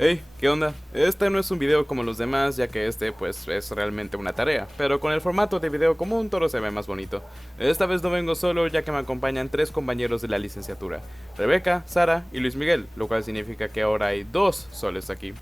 Hey, ¿qué onda? Este no es un video como los demás, ya que este pues es realmente una tarea, pero con el formato de video común todo se ve más bonito. Esta vez no vengo solo, ya que me acompañan tres compañeros de la licenciatura, Rebeca, Sara y Luis Miguel, lo cual significa que ahora hay dos soles aquí.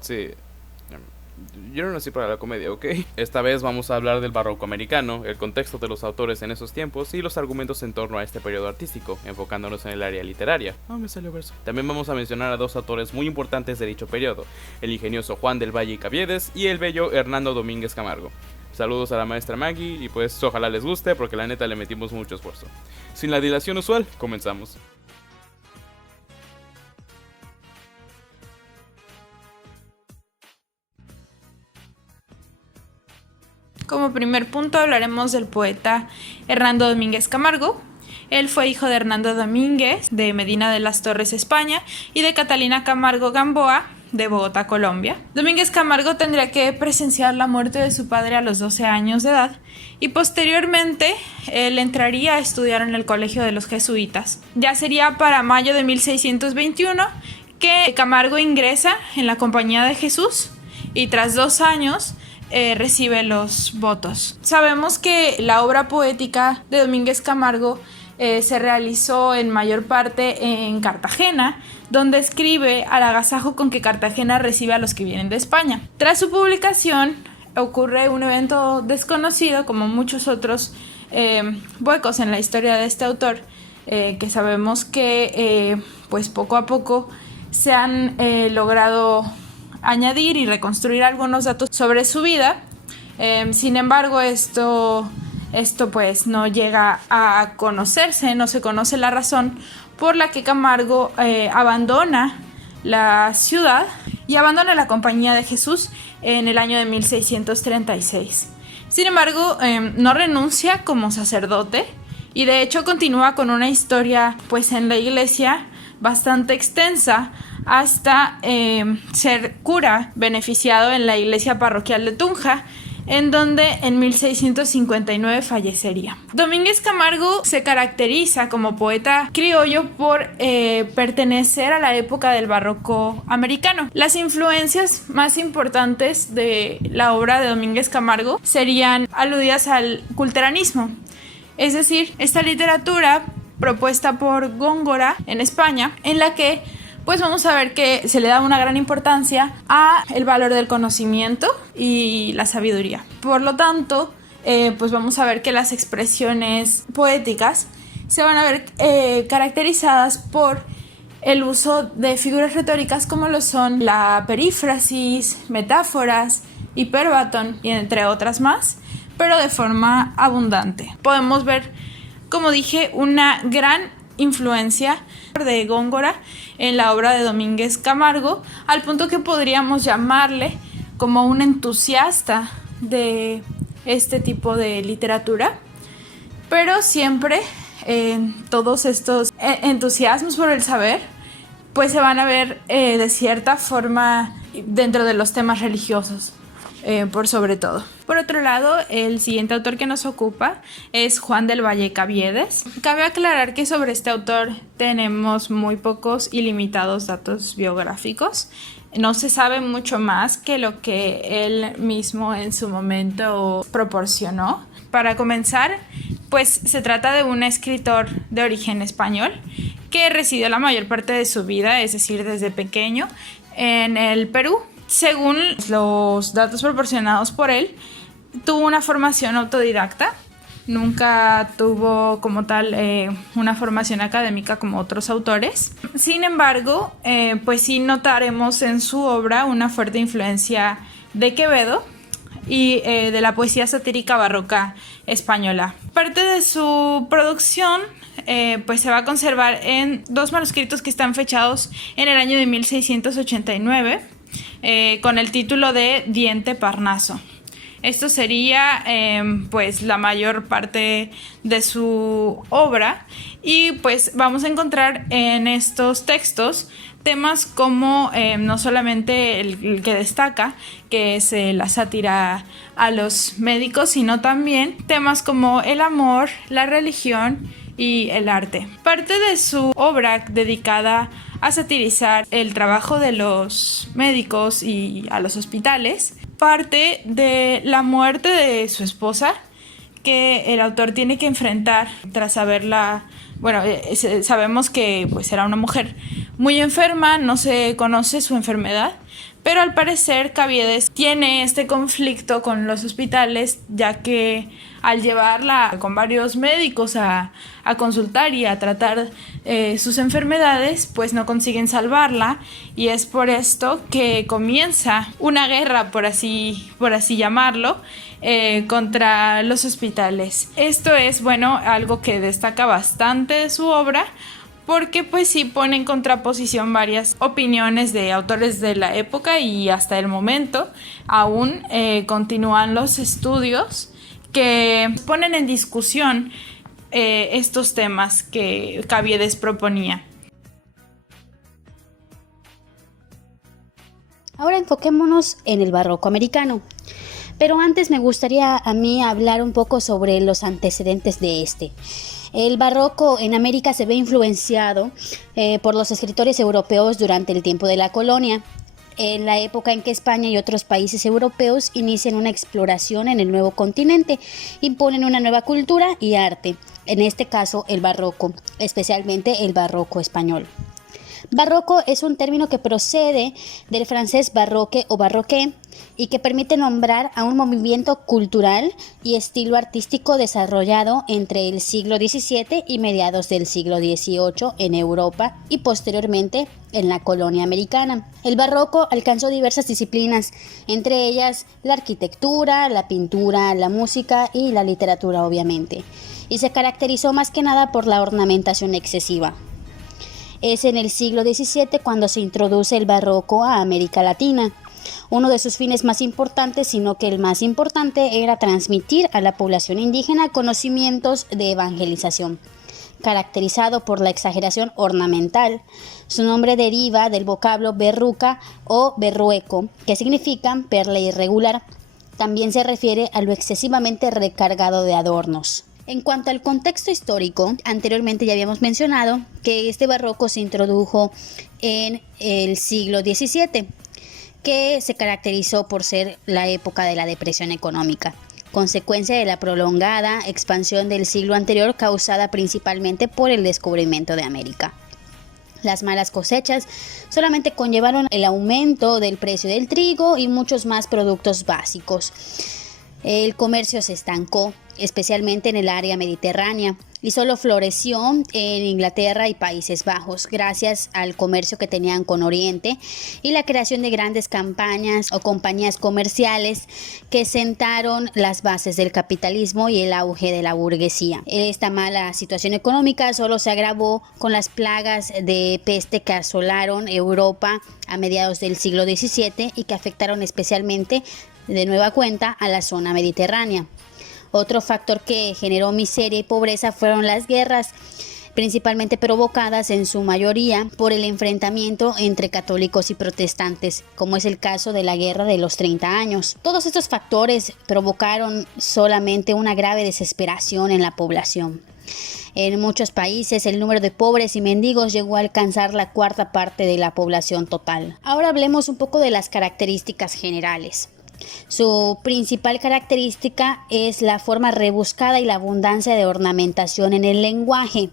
Sí, yo no nací para la comedia, ¿ok? Esta vez vamos a hablar del barroco americano, el contexto de los autores en esos tiempos y los argumentos en torno a este periodo artístico, enfocándonos en el área literaria. Me salió verso. También vamos a mencionar a dos autores muy importantes de dicho periodo, el ingenioso Juan del Valle y Caviedes y el bello Hernando Domínguez Camargo. Saludos a la maestra Maggie y pues ojalá les guste porque la neta le metimos mucho esfuerzo. Sin la dilación usual, comenzamos. Como primer punto hablaremos del poeta Hernando Domínguez Camargo. Él fue hijo de Hernando Domínguez, de Medina de las Torres, España, y de Catalina Camargo Gamboa, de Bogotá, Colombia. Domínguez Camargo tendría que presenciar la muerte de su padre a los 12 años de edad y posteriormente él entraría a estudiar en el Colegio de los Jesuitas. Ya sería para mayo de 1621 que Camargo ingresa en la Compañía de Jesús y tras 2 años recibe los votos. Sabemos que la obra poética de Domínguez Camargo se realizó en mayor parte en Cartagena, donde escribe al agasajo con que Cartagena recibe a los que vienen de España. Tras su publicación ocurre un evento desconocido, como muchos otros huecos en la historia de este autor, que sabemos que pues poco a poco se han logrado añadir y reconstruir algunos datos sobre su vida. Sin embargo, esto pues no llega a conocerse, no se conoce la razón por la que Camargo abandona la ciudad y abandona la Compañía de Jesús en el año de 1636. Sin embargo, no renuncia como sacerdote y de hecho continúa con una historia pues en la iglesia bastante extensa hasta ser cura beneficiado en la iglesia parroquial de Tunja, en donde en 1659 fallecería. Domínguez Camargo se caracteriza como poeta criollo por pertenecer a la época del barroco americano. Las influencias más importantes de la obra de Domínguez Camargo serían aludidas al culteranismo, es decir, esta literatura propuesta por Góngora en España, en la que pues vamos a ver que se le da una gran importancia a el valor del conocimiento y la sabiduría. Por lo tanto, pues vamos a ver que las expresiones poéticas se van a ver caracterizadas por el uso de figuras retóricas como lo son la perífrasis, metáforas, hiperbatón y entre otras más, pero de forma abundante. Podemos ver, como dije, una gran influencia de Góngora en la obra de Domínguez Camargo, al punto que podríamos llamarle como un entusiasta de este tipo de literatura, pero siempre todos estos entusiasmos por el saber pues se van a ver de cierta forma dentro de los temas religiosos. Por sobre todo. Por otro lado, el siguiente autor que nos ocupa es Juan del Valle Caviedes. Cabe aclarar que sobre este autor tenemos muy pocos y limitados datos biográficos. No se sabe mucho más que lo que él mismo en su momento proporcionó. Para comenzar, pues se trata de un escritor de origen español que residió la mayor parte de su vida, es decir, desde pequeño, en el Perú. Según los datos proporcionados por él, tuvo una formación autodidacta, nunca tuvo como tal una formación académica como otros autores. Sin embargo, pues sí notaremos en su obra una fuerte influencia de Quevedo y de la poesía satírica barroca española. Parte de su producción pues se va a conservar en 2 manuscritos que están fechados en el año de 1689. Con el título de Diente Parnaso. Esto sería pues la mayor parte de su obra y pues vamos a encontrar en estos textos temas como no solamente el que destaca, que es la sátira a los médicos, sino también temas como el amor, la religión y el arte. Parte de su obra dedicada a satirizar el trabajo de los médicos y a los hospitales, parte de la muerte de su esposa, que el autor tiene que enfrentar tras haberla, sabemos que pues era una mujer muy enferma, no se conoce su enfermedad, pero al parecer Caviedes tiene este conflicto con los hospitales, ya que al llevarla con varios médicos a consultar y a tratar sus enfermedades, pues no consiguen salvarla, y es por esto que comienza una guerra, por así llamarlo, contra los hospitales. Esto es, algo que destaca bastante de su obra, porque pues sí pone en contraposición varias opiniones de autores de la época, y hasta el momento aún continúan los estudios que ponen en discusión estos temas que Caviedes proponía. Ahora enfoquémonos en el barroco americano. Pero antes me gustaría a mí hablar un poco sobre los antecedentes de este. El barroco en América se ve influenciado por los escritores europeos durante el tiempo de la colonia, en la época en que España y otros países europeos inician una exploración en el nuevo continente, imponen una nueva cultura y arte, en este caso el barroco, especialmente el barroco español. Barroco es un término que procede del francés barroque o barroqué y que permite nombrar a un movimiento cultural y estilo artístico desarrollado entre el siglo XVII y mediados del siglo XVIII en Europa y posteriormente en la colonia americana. El barroco alcanzó diversas disciplinas, entre ellas la arquitectura, la pintura, la música y la literatura, obviamente, y se caracterizó más que nada por la ornamentación excesiva. Es en el siglo XVII cuando se introduce el barroco a América Latina. Uno de sus fines más importantes, sino que el más importante, era transmitir a la población indígena conocimientos de evangelización, caracterizado por la exageración ornamental. Su nombre deriva del vocablo berruca o berrueco, que significa perla irregular. También se refiere a lo excesivamente recargado de adornos. En cuanto al contexto histórico, anteriormente ya habíamos mencionado que este barroco se introdujo en el siglo XVII, que se caracterizó por ser la época de la depresión económica, consecuencia de la prolongada expansión del siglo anterior causada principalmente por el descubrimiento de América. Las malas cosechas solamente conllevaron el aumento del precio del trigo y muchos más productos básicos. El comercio se estancó, especialmente en el área mediterránea, y solo floreció en Inglaterra y Países Bajos gracias al comercio que tenían con Oriente y la creación de grandes campañas o compañías comerciales que sentaron las bases del capitalismo y el auge de la burguesía. Esta mala situación económica solo se agravó con las plagas de peste que asolaron Europa a mediados del siglo XVII y que afectaron especialmente de nueva cuenta a la zona mediterránea. Otro factor que generó miseria y pobreza fueron las guerras, principalmente provocadas en su mayoría por el enfrentamiento entre católicos y protestantes, como es el caso de la Guerra de los 30 años. Todos estos factores provocaron solamente una grave desesperación en la población. En muchos países el número de pobres y mendigos llegó a alcanzar la cuarta parte de la población total. Ahora hablemos un poco de las características generales. Su principal característica es la forma rebuscada y la abundancia de ornamentación en el lenguaje.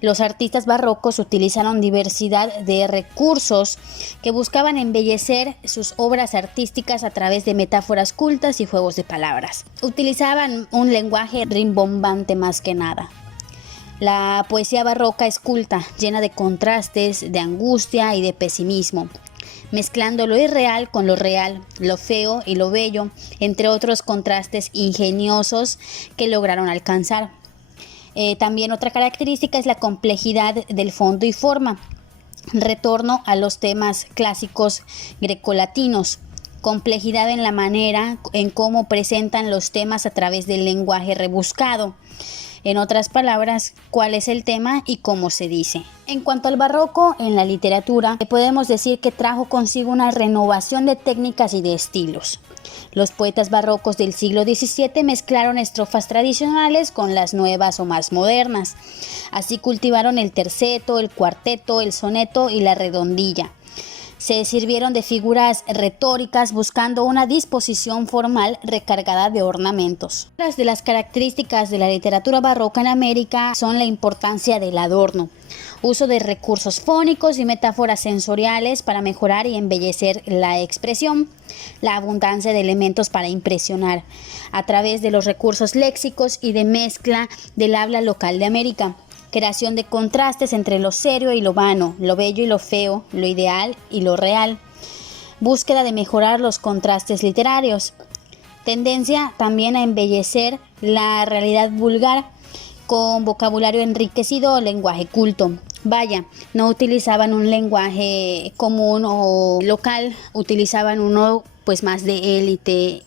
Los artistas barrocos utilizaron diversidad de recursos que buscaban embellecer sus obras artísticas a través de metáforas cultas y juegos de palabras. Utilizaban un lenguaje rimbombante más que nada. La poesía barroca es culta, llena de contrastes, de angustia y de pesimismo, mezclando lo irreal con lo real, lo feo y lo bello, entre otros contrastes ingeniosos que lograron alcanzar. También otra característica es la complejidad del fondo y forma. Retorno a los temas clásicos grecolatinos. Complejidad en la manera en cómo presentan los temas a través del lenguaje rebuscado. En otras palabras, cuál es el tema y cómo se dice. En cuanto al barroco en la literatura, podemos decir que trajo consigo una renovación de técnicas y de estilos. Los poetas barrocos del siglo XVII mezclaron estrofas tradicionales con las nuevas o más modernas. Así cultivaron el terceto, el cuarteto, el soneto y la redondilla. Se sirvieron de figuras retóricas buscando una disposición formal recargada de ornamentos. Otras de las características de la literatura barroca en América son la importancia del adorno, uso de recursos fónicos y metáforas sensoriales para mejorar y embellecer la expresión, la abundancia de elementos para impresionar, a través de los recursos léxicos y de mezcla del habla local de América. Creación de contrastes entre lo serio y lo vano, lo bello y lo feo, lo ideal y lo real. Búsqueda de mejorar los contrastes literarios. Tendencia también a embellecer la realidad vulgar con vocabulario enriquecido o lenguaje culto. Vaya, no utilizaban un lenguaje común o local, utilizaban uno pues más de élite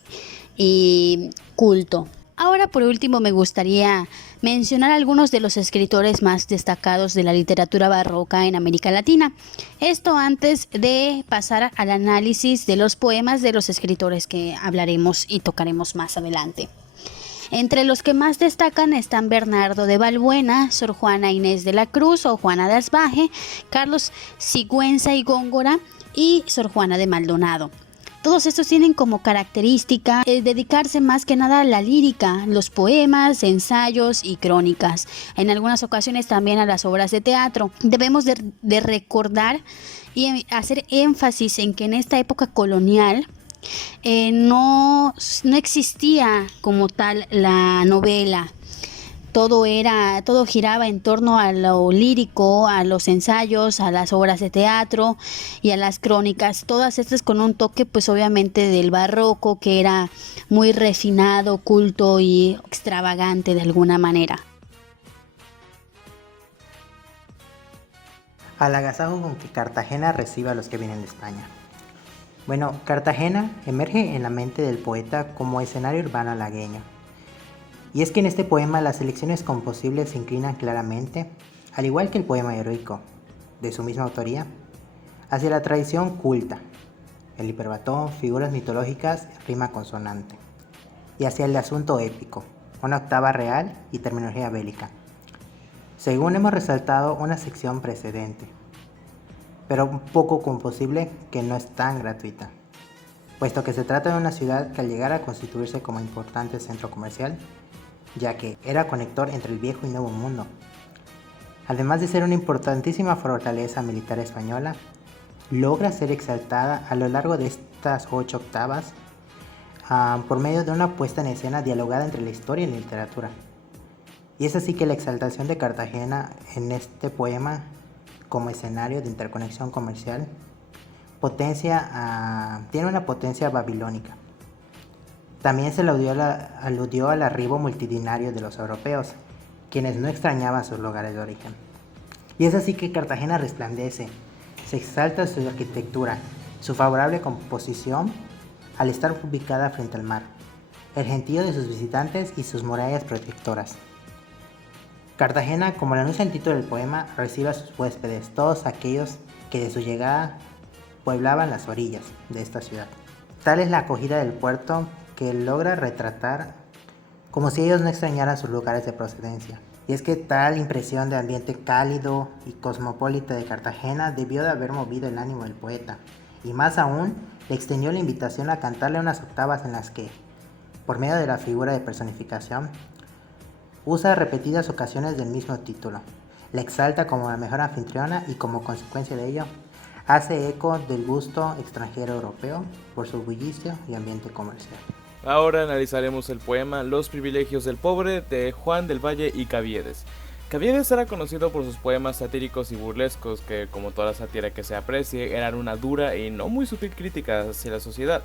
y culto. Ahora por último me gustaría mencionar algunos de los escritores más destacados de la literatura barroca en América Latina. Esto antes de pasar al análisis de los poemas de los escritores que hablaremos y tocaremos más adelante. Entre los que más destacan están Bernardo de Valbuena, Sor Juana Inés de la Cruz o Juana de Asbaje, Carlos Sigüenza y Góngora y Sor Juana de Maldonado. Todos estos tienen como característica dedicarse más que nada a la lírica, los poemas, ensayos y crónicas. En algunas ocasiones también a las obras de teatro. Debemos de recordar y hacer énfasis en que en esta época colonial no existía como tal la novela. Todo giraba en torno a lo lírico, a los ensayos, a las obras de teatro y a las crónicas, todas estas con un toque pues obviamente del barroco, que era muy refinado, culto y extravagante de alguna manera. Al agasajo con que Cartagena recibe a los que vienen de España. Bueno, Cartagena emerge en la mente del poeta como escenario urbano halagueño. Y es que en este poema las elecciones composibles se inclinan claramente, al igual que el poema heroico, de su misma autoría, hacia la tradición culta, el hiperbatón, figuras mitológicas, rima consonante, y hacia el asunto épico, una octava real y terminología bélica, según hemos resaltado una sección precedente, pero un poco composible que no es tan gratuita, puesto que se trata de una ciudad que al llegar a constituirse como importante centro comercial, ya que era conector entre el viejo y nuevo mundo. Además de ser una importantísima fortaleza militar española, logra ser exaltada a lo largo de estas 8 octavas por medio de una puesta en escena dialogada entre la historia y la literatura. Y es así que la exaltación de Cartagena en este poema como escenario de interconexión comercial tiene una potencia babilónica. También se aludió al arribo multitudinario de los europeos, quienes no extrañaban sus lugares de origen. Y es así que Cartagena resplandece, se exalta su arquitectura, su favorable composición al estar ubicada frente al mar, el gentío de sus visitantes y sus murallas protectoras. Cartagena, como lo anuncia el título del poema, recibe a sus huéspedes, todos aquellos que de su llegada pueblaban las orillas de esta ciudad. Tal es la acogida del puerto que logra retratar como si ellos no extrañaran sus lugares de procedencia. Y es que tal impresión de ambiente cálido y cosmopolita de Cartagena debió de haber movido el ánimo del poeta, y más aún le extendió la invitación a cantarle unas octavas en las que, por medio de la figura de personificación, usa repetidas ocasiones del mismo título, la exalta como la mejor anfitriona y como consecuencia de ello, hace eco del gusto extranjero europeo por su bullicio y ambiente comercial. Ahora analizaremos el poema Los privilegios del pobre de Juan del Valle y Caviedes. Caviedes era conocido por sus poemas satíricos y burlescos que, como toda la sátira que se aprecie, eran una dura y no muy sutil crítica hacia la sociedad.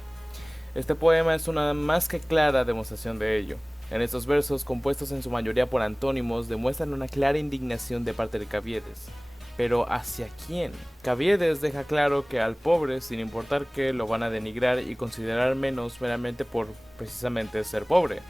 Este poema es una más que clara demostración de ello. En estos versos, compuestos en su mayoría por antónimos, demuestran una clara indignación de parte de Caviedes. ¿Pero hacia quién? Caviedes deja claro que al pobre, sin importar qué, lo van a denigrar y considerar menos meramente por precisamente ser pobre,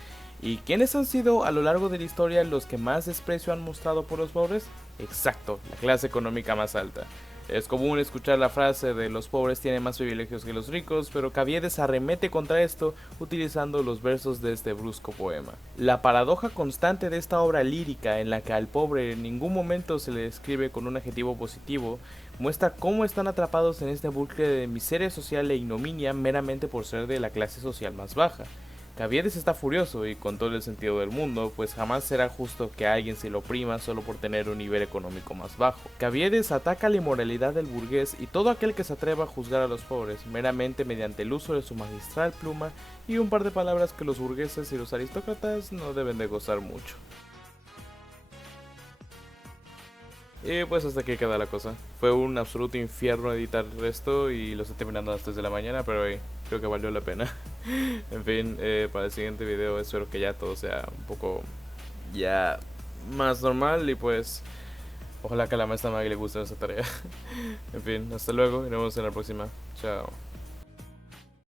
¿Y quiénes han sido a lo largo de la historia los que más desprecio han mostrado por los pobres? Exacto, la clase económica más alta. Es común escuchar la frase de los pobres tienen más privilegios que los ricos, pero Caviedes arremete contra esto utilizando los versos de este brusco poema. La paradoja constante de esta obra lírica, en la que al pobre en ningún momento se le describe con un adjetivo positivo, muestra cómo están atrapados en este bucle de miseria social e ignominia meramente por ser de la clase social más baja. Caviedes está furioso y con todo el sentido del mundo, pues jamás será justo que a alguien se lo oprima solo por tener un nivel económico más bajo. Caviedes ataca la inmoralidad del burgués y todo aquel que se atreva a juzgar a los pobres, meramente mediante el uso de su magistral pluma y un par de palabras que los burgueses y los aristócratas no deben de gozar mucho. Y pues hasta aquí queda la cosa. Fue un absoluto infierno editar esto y lo estoy terminando a las 3 de la mañana, pero creo que valió la pena. En fin, para el siguiente video espero que ya todo sea un poco ya más normal y pues ojalá que a la maestra Maggie le guste esa tarea. En fin, hasta luego y nos vemos en la próxima. Chao.